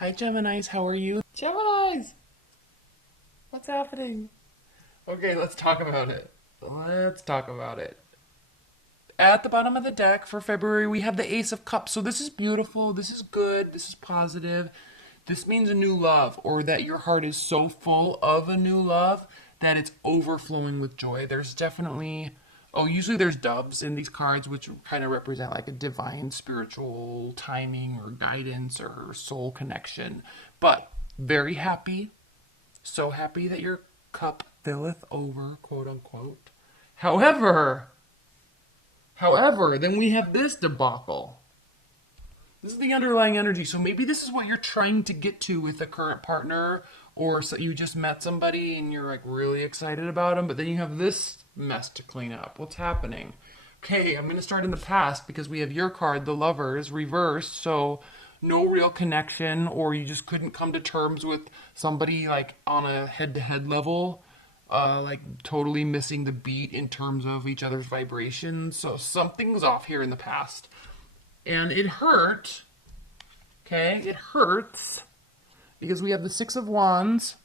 Hi, Geminis. How are you? Geminis! What's happening? Okay, let's talk about it. Let's talk about it. At the bottom of the deck for February, we have the Ace of Cups. So this is beautiful. This is good. This is positive. This means a new love, or that your heart is so full of a new love that it's overflowing with joy. There's definitely, usually there's doves in these cards, which kind of represent like a divine spiritual timing or guidance or soul connection. But very happy, so happy that your cup filleth over, quote unquote. However, then we have this debacle. This is the underlying energy. So maybe this is what you're trying to get to with a current partner, or so you just met somebody and you're like really excited about them, but then you have this mess to clean up. What's happening? Okay, I'm going to start in the past because we have your card, the Lovers, reversed. So no real connection, or you just couldn't come to terms with somebody like on a head-to-head level. Like totally missing the beat in terms of each other's vibrations. So something's off here in the past. And it hurt. Okay, it hurts because we have the Six of Wands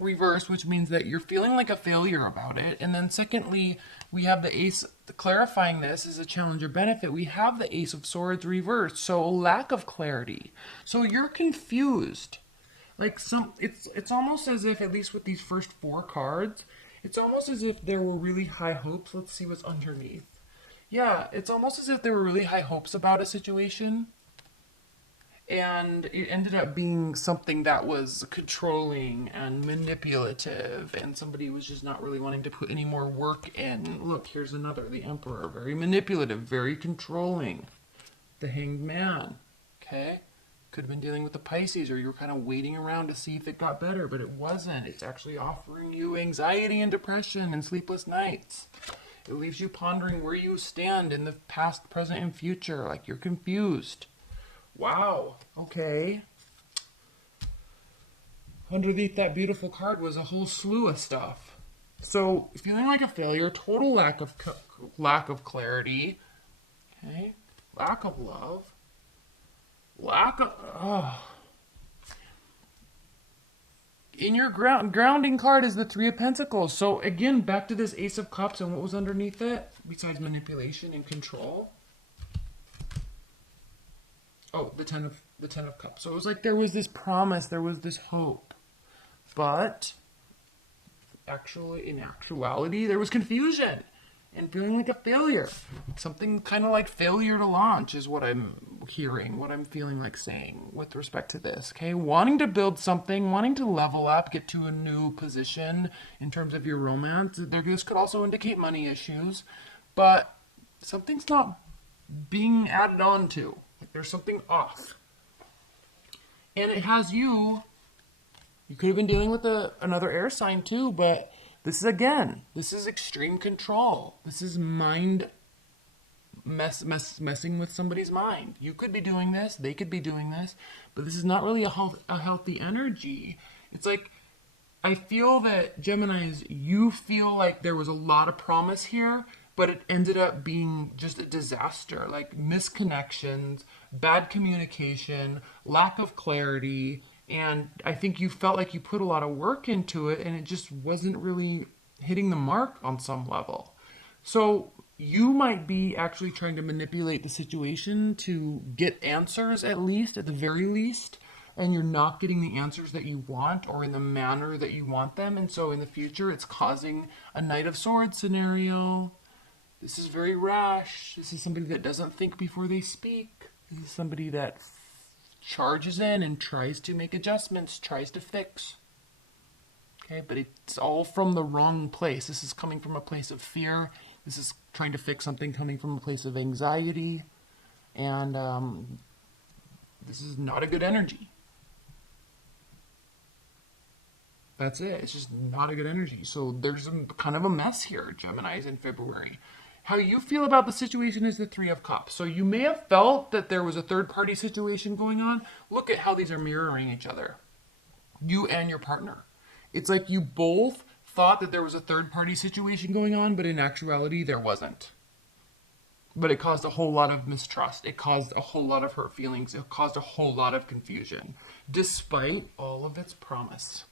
reversed, which means that you're feeling like a failure about it. And then secondly, we have the Ace, clarifying this is a challenge or benefit. We have the Ace of Swords reversed, so a lack of clarity. So you're confused. Like it's almost as if, at least with these first four cards, it's almost as if there were really high hopes. Let's see what's underneath. Yeah, it's almost as if there were really high hopes about a situation, and it ended up being something that was controlling and manipulative, and somebody was just not really wanting to put any more work in. Look, here's another, the Emperor, very manipulative, very controlling. The Hanged Man, okay? Could have been dealing with the Pisces, or you were kind of waiting around to see if it got better, but it wasn't. It's actually offering you anxiety and depression and sleepless nights. It leaves you pondering where you stand in the past, present, and future. Like you're confused. Wow. Okay. Underneath that beautiful card was a whole slew of stuff. So feeling like a failure, total lack of clarity. Okay. Lack of love. In your grounding card is the Three of Pentacles. So again, back to this Ace of Cups, and what was underneath it besides manipulation and control? Oh, the Ten of Cups. So it was like there was this promise, there was this hope, but in actuality, there was confusion and feeling like a failure. Something kind of like failure to launch is what I'm hearing, what I'm feeling like saying with respect to this. Okay, wanting to build something, wanting to level up, get to a new position in terms of your romance. This could also indicate money issues, but something's not being added on to. Like there's something off. And it has you could have been dealing with another air sign too, but this is extreme control. This is mind messing with somebody's mind. You could be doing this, they could be doing this, but this is not really a healthy energy. It's like, I feel that Geminis, you feel like there was a lot of promise here, but it ended up being just a disaster. Like misconnections, bad communication, lack of clarity. And I think you felt like you put a lot of work into it and it just wasn't really hitting the mark on some level. So you might be actually trying to manipulate the situation to get answers, at the very least, and you're not getting the answers that you want or in the manner that you want them. And so in the future, it's causing a Knight of Swords scenario. This is very rash. This is somebody that doesn't think before they speak. This is somebody that charges in and tries to make adjustments, tries to fix. Okay, but it's all from the wrong place. This is coming from a place of fear. This is trying to fix something coming from a place of anxiety. And this is not a good energy. That's it. It's just not a good energy. So there's kind of a mess here, Geminis, in February. How you feel about the situation is the Three of Cups. So you may have felt that there was a third-party situation going on. Look at how these are mirroring each other. You and your partner. It's like you both thought that there was a third-party situation going on, but in actuality, there wasn't. But it caused a whole lot of mistrust. It caused a whole lot of hurt feelings. It caused a whole lot of confusion, despite all of its promise.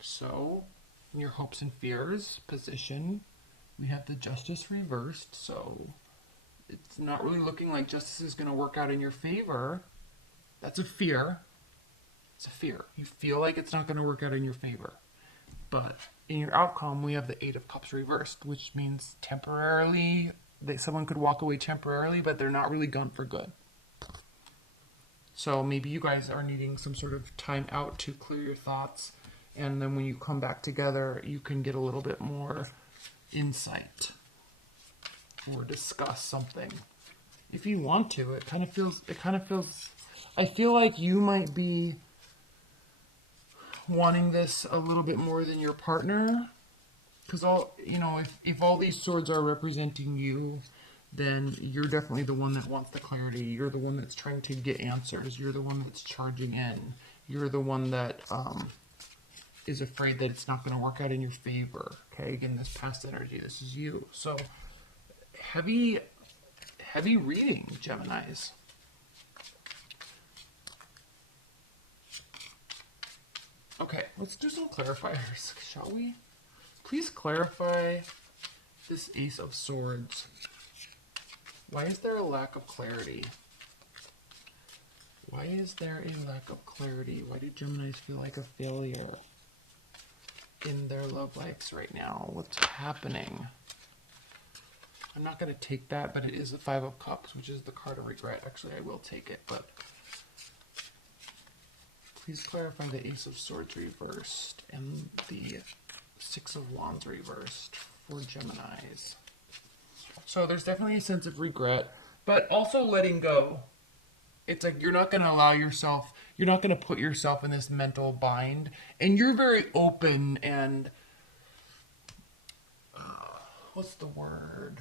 So, in your hopes and fears position, we have the Justice reversed. So, it's not really looking like justice is going to work out in your favor. That's a fear. It's a fear. You feel like it's not going to work out in your favor. But in your outcome, we have the Eight of Cups reversed, which means temporarily, that someone could walk away temporarily, but they're not really gone for good. So maybe you guys are needing some sort of time out to clear your thoughts. And then when you come back together, you can get a little bit more insight or discuss something. If you want to, it kind of feels, I feel like you might be wanting this a little bit more than your partner, because if all these swords are representing you, then you're definitely the one that wants the clarity. You're the one that's trying to get answers. You're the one that's charging in. You're the one that is afraid that it's not going to work out in your favor. Okay, again, this past energy, this is you. So heavy reading, Geminis. Okay, let's do some clarifiers, shall we? Please clarify this Ace of Swords. Why is there a lack of clarity? Why is there a lack of clarity? Why do Geminis feel like a failure in their love lives right now? What's happening? I'm not going to take that, but it is the Five of Cups, which is the card of regret. Actually, I will take it, but please clarify the Ace of Swords reversed and the Six of Wands reversed for Geminis. So there's definitely a sense of regret, but also letting go. It's like you're not going to allow yourself, you're not going to put yourself in this mental bind, and you're very open and, what's the word?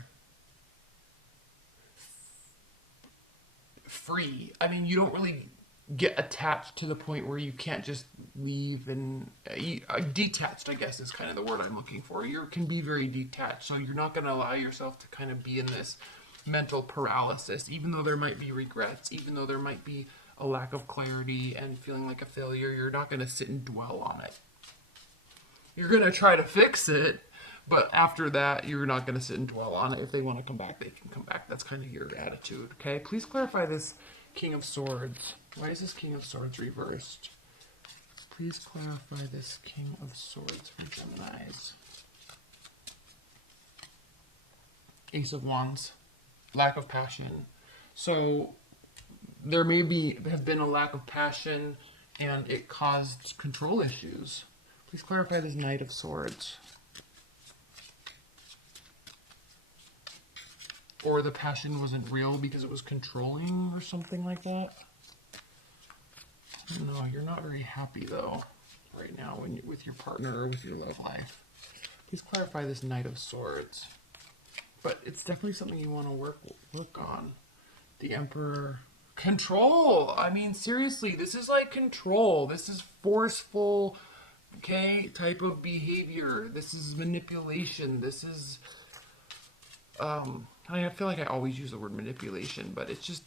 Free. I mean, you don't really get attached to the point where you can't just leave, and detached, I guess, is kind of the word I'm looking for. You can be very detached, so you're not going to allow yourself to kind of be in this mental paralysis, even though there might be regrets, even though there might be a lack of clarity and feeling like a failure. You're not going to sit and dwell on it. You're going to try to fix it, but after that, you're not going to sit and dwell on it. If they want to come back, they can come back. That's kind of your attitude, okay? Please clarify this King of Swords. Why is this King of Swords reversed? Please clarify this King of Swords for Geminis. Ace of Wands. Lack of passion. So there may have been a lack of passion and it caused control issues. Please clarify this Knight of Swords. Or the passion wasn't real because it was controlling or something like that. No, you're not very happy though right now with your partner or with your love life. Please clarify this Knight of Swords. But it's definitely something you want to work on. The Emperor. Control! I mean, seriously, this is like control. This is forceful, okay, type of behavior. This is manipulation. This is, I feel like I always use the word manipulation, but it's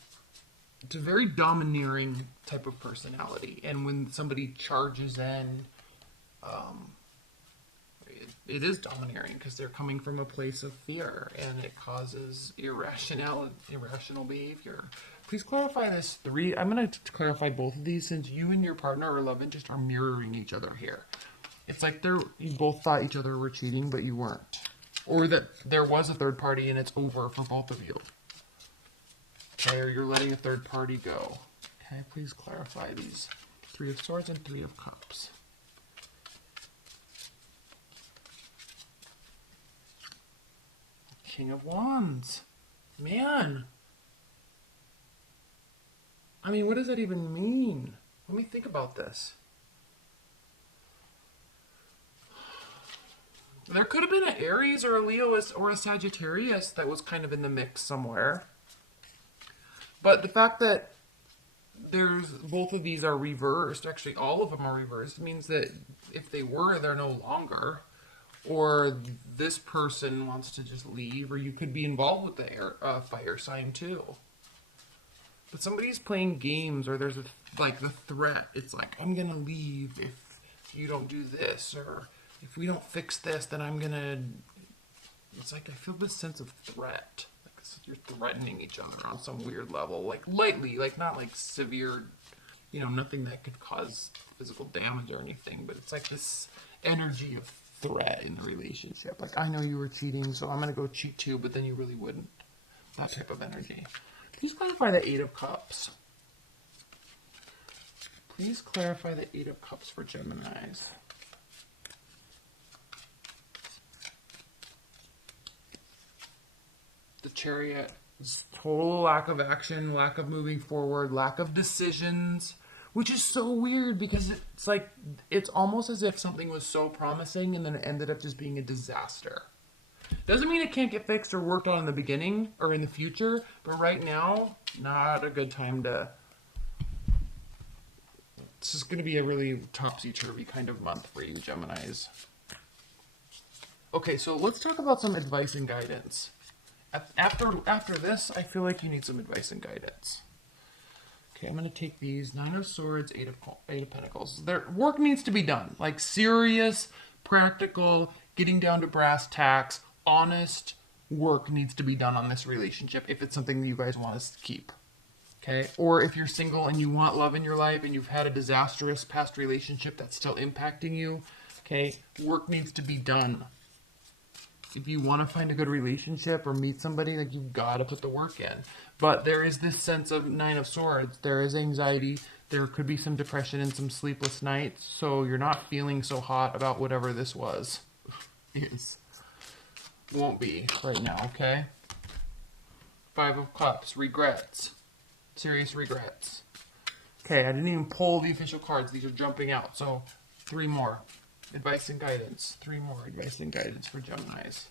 a very domineering type of personality. And when somebody charges in, it is domineering because they're coming from a place of fear, and it causes irrational behavior. Please clarify this three. I'm going to clarify both of these since you and your partner or love interest are mirroring each other here. It's like you both thought each other were cheating, but you weren't. Or that there was a third party and it's over for both of you. Okay, or you're letting a third party go. Okay, please clarify these Three of Swords and Three of Cups. King of Wands. Man. I mean, what does that even mean? Let me think about this. There could have been an Aries or a Leo or a Sagittarius that was kind of in the mix somewhere. But the fact that both of these are reversed, actually all of them are reversed, means that if they were, they're no longer. or this person wants to just leave, or you could be involved with the fire sign too. But somebody's playing games, or there's like the threat. It's like, I'm gonna leave if you don't do this, or if we don't fix this, then I'm gonna. It's like I feel this sense of threat. Like you're threatening each other on some weird level, like lightly, like not like severe, nothing that could cause physical damage or anything. But it's like this energy of threat in the relationship. Like, I know you were cheating, so I'm gonna go cheat too, but then you really wouldn't. That type of energy. Please clarify the Eight of Cups. Please clarify the Eight of Cups for Geminis. The Chariot is total lack of action, lack of moving forward, lack of decisions, which is so weird because it's like, it's almost as if something was so promising and then it ended up just being a disaster. Doesn't mean it can't get fixed or worked on in the beginning or in the future, but right now, not a good time to. This is going to be a really topsy-turvy kind of month for you, Geminis. Okay, so let's talk about some advice and guidance. After this, I feel like you need some advice and guidance. Okay, I'm going to take these. Nine of Swords, Eight of Pentacles. Their work needs to be done. Like serious, practical, getting down to brass tacks, honest work needs to be done on this relationship if it's something that you guys want to keep. Okay? Or if you're single and you want love in your life and you've had a disastrous past relationship that's still impacting you, okay, work needs to be done. If you want to find a good relationship or meet somebody, like, you've got to put the work in. But there is this sense of Nine of Swords. There is anxiety. There could be some depression and some sleepless nights. So you're not feeling so hot about whatever this is. Won't be right now, okay? Five of Cups. Regrets. Serious regrets. Okay, I didn't even pull the official cards. These are jumping out. So 3 more. Advice and guidance. 3 more advice and guidance for Geminis.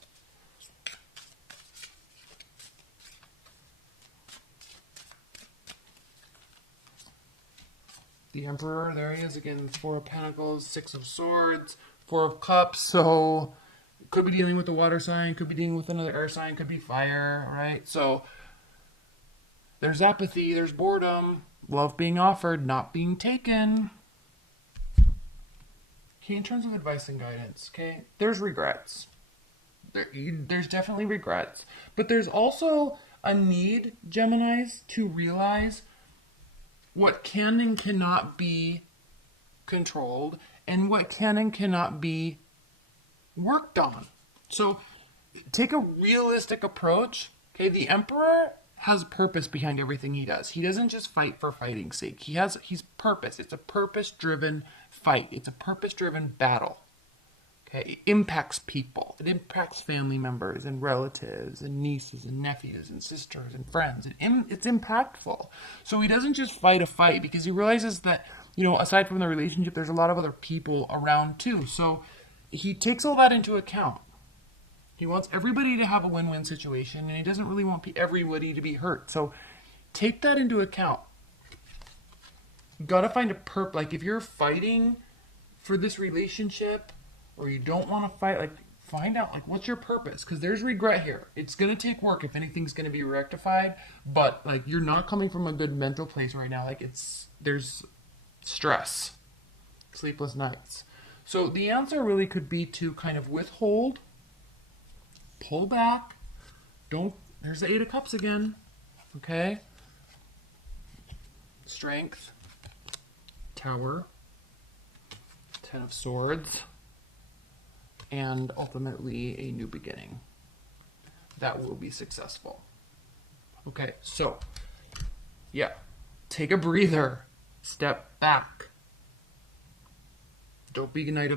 The Emperor, there he is again. 4 of Pentacles, 6 of Swords, 4 of Cups. So could be dealing with the water sign, could be dealing with another air sign, could be fire, right? So there's apathy, there's boredom, love being offered, not being taken. Okay, in terms of advice and guidance, okay, there's regrets. There's definitely regrets. But there's also a need, Geminis, to realize what can and cannot be controlled and what can and cannot be worked on. So take a realistic approach. Okay, the Emperor has purpose behind everything he does. He doesn't just fight for fighting's sake. He's purpose. It's a purpose-driven fight. It's a purpose-driven battle. Okay, it impacts people. It impacts family members and relatives and nieces and nephews and sisters and friends. It's impactful. So he doesn't just fight a fight because he realizes that, aside from the relationship, there's a lot of other people around too. So he takes all that into account. He wants everybody to have a win-win situation, and he doesn't really want everybody to be hurt. So take that into account. You got to find a purpose. Like, if you're fighting for this relationship or you don't want to fight, like, find out, like, what's your purpose? Because there's regret here. It's going to take work if anything's going to be rectified, but, like, you're not coming from a good mental place right now. Like, there's stress, sleepless nights. So the answer really could be to kind of withhold, pull back. There's the Eight of Cups again. Okay. Strength. Tower. 10 of Swords. And ultimately a new beginning. That will be successful. Okay, so, yeah. Take a breather. Step back. Don't be Knight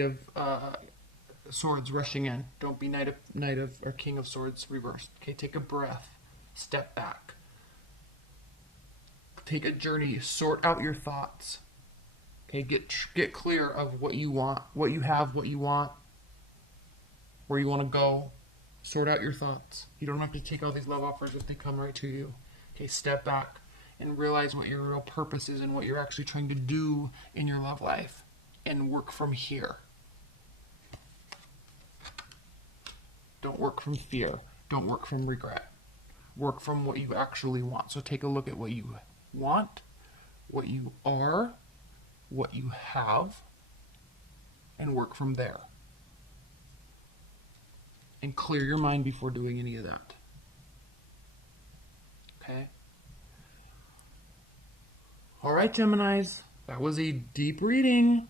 of Swords rushing in. Don't be Knight of or King of Swords reversed. Okay, take a breath. Step back. Take a journey. Sort out your thoughts. Okay, get clear of what you want, what you have, what you want, where you want to go. Sort out your thoughts. You don't have to take all these love offers if they come right to you. Okay, step back and realize what your real purpose is and what you're actually trying to do in your love life, and work from here. Don't work from fear. Don't work from regret. Work from what you actually want. So take a look at what you want, what you are, what you have, and work from there. And clear your mind before doing any of that. Okay? All right, Geminis. That was a deep reading.